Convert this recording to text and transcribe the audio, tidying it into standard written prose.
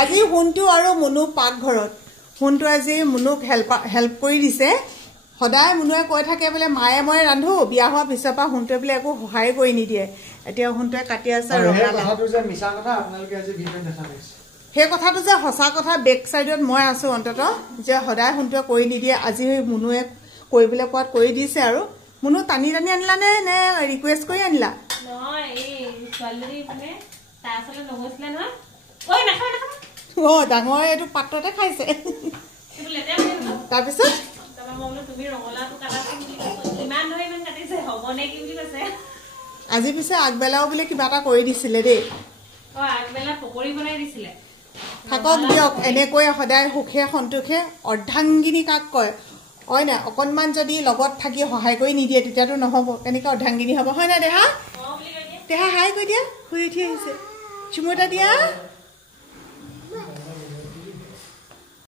আজি হুনটো আৰু মুনু পাকঘৰত হুনটো আজি মুনুক হেল্প কৰি দিছে সদায় মুনুৱে কৈ থাকে বোলে মায়ে মই ৰান্ধো বিয়া হোৱাৰ পিছৰ পৰা হুনটোৱে বোলে একো সহায় কৰি নিদিয়ে এতিয়া হুনটোৱে কাটি আছে সেই কথাটো যে সঁচা কথা বেক চাইডত মই আছো অন্তত যে সদায় হুনটোৱে কৰি নিদিয়ে আজি মুনুৱে কৰিবলৈ কোৱাত কৰি দিছে আৰু মুনু টানি টানি আনিলা নে ৰিকুৱেষ্ট কৰি আনিলা নহয় এই ছোৱালী মানে তাৰ আসলে নগৈছিলে নহয় ঐ নাখা ডাঙৰ এইটো পাত্ৰতে খাইছে তাৰপিছত তুমি ৰঙলাটো কাটাচোন ইমান নহয় ইমান কাটিছে হ'বনে কি বুলি কৈছে আজি পিছে আগবেলাও বোলে কিবা এটা কৰি দিছিলে দেই আগবেলা পকৰি বনাই দিছিলে থাকক দিয়ক এনেকৈ সদায় সুখে সন্তোষে অৰ্ধাংগিনী কাক কয় হয় না অকণমান যদি লগত থাকি সহায় কৰি নিদিয়ে তেতিয়াতো নহ'ব কেনেকৈ অৰ্ধাংগিনী হ'ব হয় না দেহা দেহা হাই কৈ দিয়া শুই উঠি আহিছে চুমু এটা দিয়া